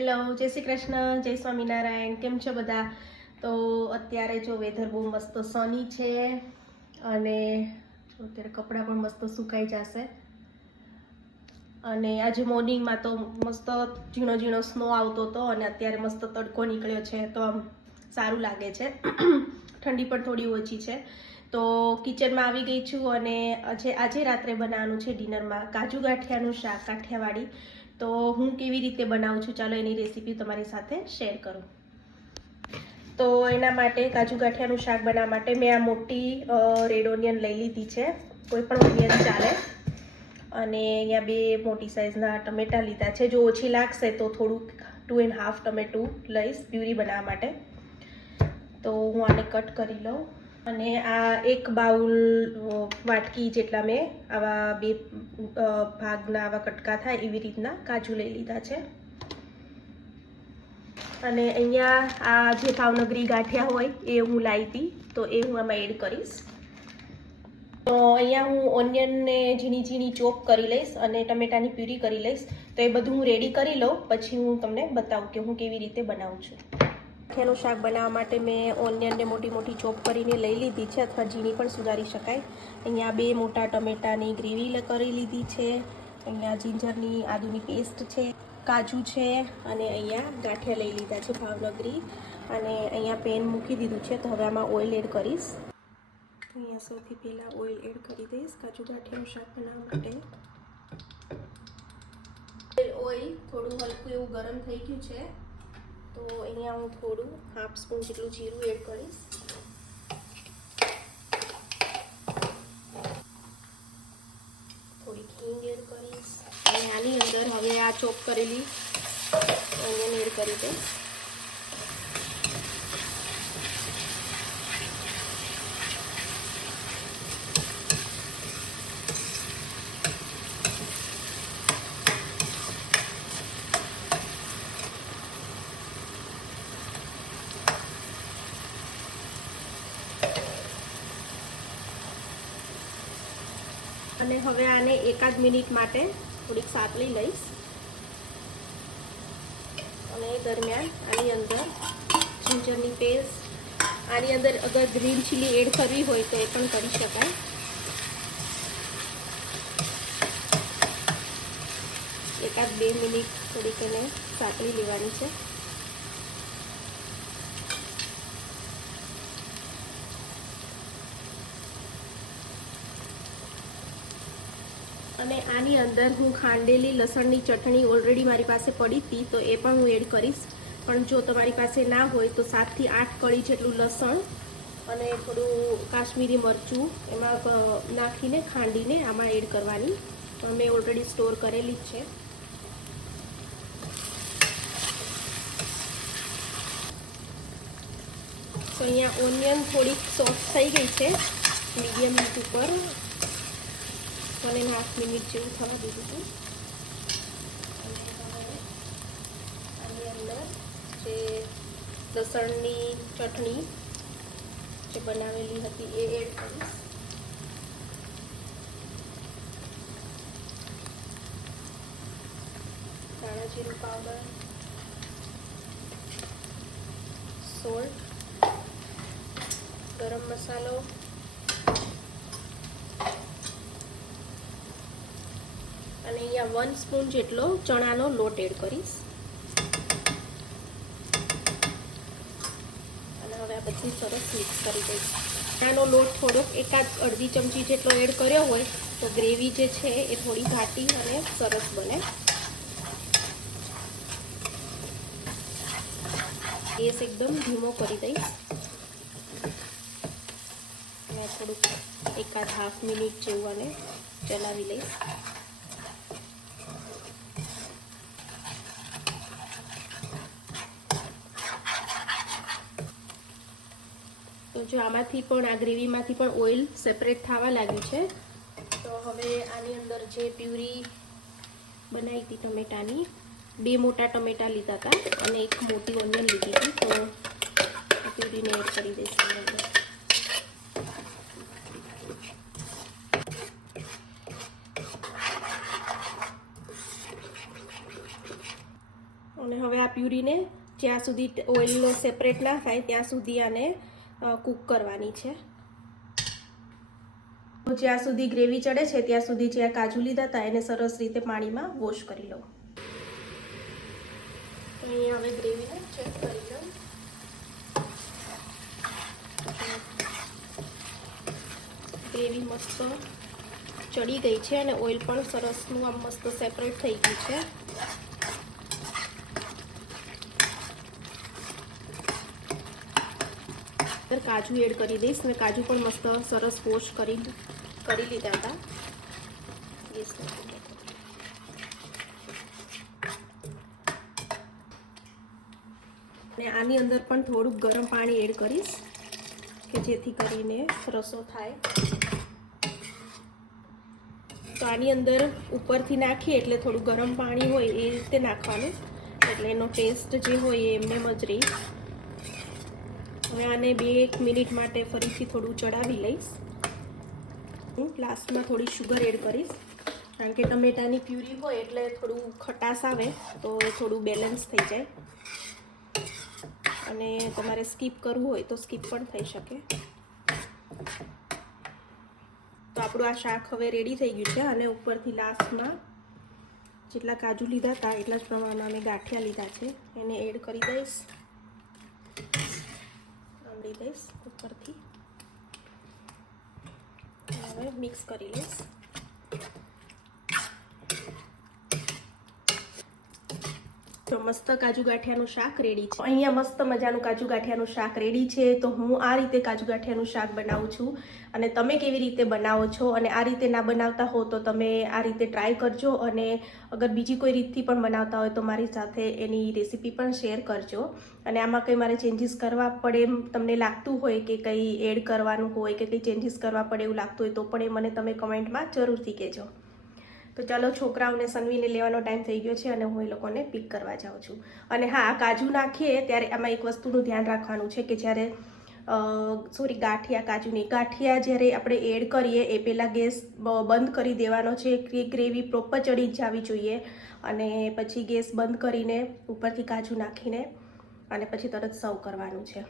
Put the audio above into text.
Hello, જય શ્રી કૃષ્ણ, જય સ્વામિનારાયણ. કેમ છો બધા? તો અત્યારે જો વેધર બહુ મસ્ત સની છે અને અત્યારે કપડાં પણ મસ્ત સુકાઈ જશે. અને આજે મોર્નિંગમાં તો મસ્ત ઝીણો ઝીણો સ્નો આવતો હતો અને અત્યારે મસ્ત તડકો નીકળ્યો છે, તો આમ સારું લાગે છે. ઠંડી પણ થોડી ઓછી છે. તો કિચનમાં આવી ગઈ છું અને આજે રાત્રે બનાવવાનું છે ડિનરમાં કાજુ ગાંઠિયાનું શાક, કાઠિયાવાડી. તો હું કેવી રીતે બનાવું છું, ચાલો એની રેસીપી તમારી સાથે શેર કરું. તો એના માટે કાજુ ગાંઠિયાનું શાક બનાવવા માટે મેં આ મોટી રેડ ઓનિયન લઈ લીધી છે, કોઈ પણ ઓનિયન ચાલે. અને અહીંયા 2 મોટી સાઇઝના ટમેટા લીધા છે. જો ઓછી લાગશે તો થોડુંક 2.5 ટમેટું લઈશ પ્યુરી બનાવવા માટે. તો હું આને કટ કરી લઉં. અને આ 1 બાઉલ વાટકી જેટલા મેં આવા 2 ભાગના આવા કટકા થાય એવી રીતના કાજુ લઈ લીધા છે. અને અહીંયા આ જે ભાવનગરી ગાંઠિયા હોય એ હું લાવી હતી, તો એ હું આમાં એડ કરીશ. તો અહીંયા હું ઓનિયનને ઝીણી ઝીણી ચોપ કરી લઈશ અને ટમેટાની પ્યુરી કરી લઈશ. તો એ બધું હું રેડી કરી લઉં, પછી હું તમને બતાવું કે હું કેવી રીતે બનાવું છું. ગાંઠિયાનું શાક બનાવવા માટે મેં ઓનિયનને મોટી મોટી ચોપ કરીને લઈ લીધી છે, અથવા ઝીણી પણ સુધારી શકાય. અહીંયા 2 મોટા ટમેટાની ગ્રેવી કરી લીધી છે. અહીંયા જિંજરની આદુની પેસ્ટ છે, કાજુ છે અને અહીંયા ગાંઠિયા લઈ લીધા છે ભાવનગરી. અને અહીંયા પેન મૂકી દીધું છે. તો હવે આમાં ઓઇલ એડ કરીશ. અહીંયા સૌથી પહેલાં ઓઇલ એડ કરી દઈશ કાજુ ગાંઠિયાનું શાક બનાવવા માટે. ઓઇલ થોડું હલકું એવું ગરમ થઈ ગયું છે, તો અહીંયા હું થોડું 1/2 સ્પૂન જેટલું જીરું એડ કરીશ. થોડી હિંગ એડ કરીશ અને આની અંદર હવે આ ચોપ કરેલી ઓનિયન એડ કરી દઈશ. અને હવે આને 1 મિનિટ માટે થોડીક સાતળી લઈશ. અને એ દરમિયાન આની અંદર જિંજરની પેસ્ટ, આની અંદર અગર ગ્રીન ચીલી એડ કરવી હોય તો એ પણ કરી શકાય. 1-2 મિનિટ થોડીક એને સાતળી લેવાની છે. અને આની અંદર હું ખાંડેલી લસણની ચટણી ઓલરેડી મારી પાસે પડી હતી, તો એ પણ હું એડ કરીશ. પણ જો તમારી પાસે ના હોય તો 7 થી 8 કળી જેટલું લસણ અને થોડું કાશ્મીરી મરચું એમાં નાખીને ખાંડીને આમાં એડ કરવાની. મેં ઓલરેડી સ્ટોર કરેલી જ છે. તો અહીંયા ઓનિયન થોડીક સોફ્ટ થઈ ગઈ છે. મીડિયમ હીટ ઉપર 1.5 મિનિટ જેવું થવા દીધું હતું. અને હવે આની અંદર જે લસણની ચટણી જે બનાવેલી હતી એ એડ કરીશ. ધાણા જીરું પાવડર, સોલ્ટ, ગરમ મસાલો અને અહીંયા 1 સ્પૂન જેટલો ચણાનો લોટ એડ કરીશ. અને હવે આ બધું સરસ મિક્સ કરી દઈશ. ચણાનો લોટ થોડોક અડધી ચમચી જેટલો એડ કર્યો હોય તો ગ્રેવી જે છે એ થોડી ઘાટી અને સરસ બને. ગેસ એકદમ ધીમો કરી દઈશ. અને થોડુંક 1-1/2 મિનિટ જેવું આને ચલાવી લઈશ. તો જો આમાંથી પણ આ ગ્રેવીમાંથી પણ ઓઇલ સેપરેટ થવા લાગ્યું છે. તો હવે આની અંદર જે પ્યુરી બનાવી હતી ટમેટાની, 2 મોટા ટમેટા લીધા હતા અને 1 મોટી ઓનિયન લીધી હતી, તો આ પ્યુરીને એડ કરી દઈશું અંદર. અને હવે આ પ્યુરીને જ્યાં સુધી ઓઇલ સેપરેટ ના થાય ત્યાં સુધી આને કૂક કરવાની છે. જ્યાં સુધી ગ્રેવી ચડે છે ત્યાં સુધી જે કાજુ લીધા હતા એને સરસ રીતે પાણીમાં વોશ કરી લો. અહીંયા હવે ગ્રેવીને ચેક કરી લો. ગ્રેવી મસ્ત ચડી ગઈ છે અને ઓઇલ પણ સરસનું આમ મસ્ત સેપરેટ થઈ ગયું છે. કાજુ એડ કરી દઈશ અને કાજુ પણ મસ્ત સરસ વોશ કરી લીધા હતા. અને આની અંદર પણ થોડુંક ગરમ પાણી એડ કરીશ કે જેથી કરીને રસો થાય. તો આની અંદર ઉપરથી નાખીએ એટલે થોડું ગરમ પાણી હોય એ રીતે નાખવાનું, એટલે એનો ટેસ્ટ જે હોય એ એમને જ રહે. હવે આને 2-1 મિનિટ માટે ફરીથી થોડું ચડાવી લઈશ. હું લાસ્ટમાં થોડી શુગર એડ કરીશ કારણ કે ટમેટાની પ્યુરી હોય એટલે થોડું ખટાશ આવે તો એ થોડું બેલેન્સ થઈ જાય. અને તમારે સ્કીપ કરવું હોય તો સ્કીપ પણ થઈ શકે. તો આપણું આ શાક હવે રેડી થઈ ગયું છે અને ઉપરથી લાસ્ટમાં જેટલા કાજુ લીધા હતા એટલા જ પ્રમાણમાં મેં ગાંઠિયા લીધા છે એને એડ કરી દઈશ. દઈશ ઉપરથી. હવે મિક્સ કરી લઈશ. તો મસ્ત કાજુ ગાંઠિયાનું શાક રેડી છે. અહીંયા મસ્ત મજાનું કાજુ ગાંઠિયાનું શાક રેડી છે. તો હું આ રીતે કાજુ ગાંઠિયાનું શાક બનાવું છું અને તમે કેવી રીતે બનાવો છો, અને આ રીતે ના બનાવતા હો તો તમે આ રીતે ટ્રાય કરજો. અને અગર બીજી કોઈ રીતથી પણ બનાવતા હોય તો મારી સાથે એની રેસીપી પણ શેર કરજો. અને આમાં કંઈ મારે ચેન્જીસ કરવા પડે એમ તમને લાગતું હોય કે કંઈ એડ કરવાનું હોય કે કંઈ ચેન્જીસ કરવા પડે એવું લાગતું હોય તો પણ એ મને તમે કમેન્ટમાં જરૂરથી કહેજો. તો ચાલો, છોકરાઓને સનવીને લેવાનો ટાઈમ થઈ ગયો છે અને હું એ લોકોને પિક કરવા જાઉં છું. અને હા, કાજુ નાખીએ ત્યારે આમાં એક વસ્તુનું ધ્યાન રાખવાનું છે કે જ્યારે ગાંઠિયા જ્યારે આપણે એડ કરીએ એ પહેલાં ગેસ બંધ કરી દેવાનો છે. ગ્રેવી પ્રોપર ચડી જવી જોઈએ અને પછી ગેસ બંધ કરીને ઉપરથી કાજુ નાખીને અને પછી તરત સર્વ કરવાનું છે.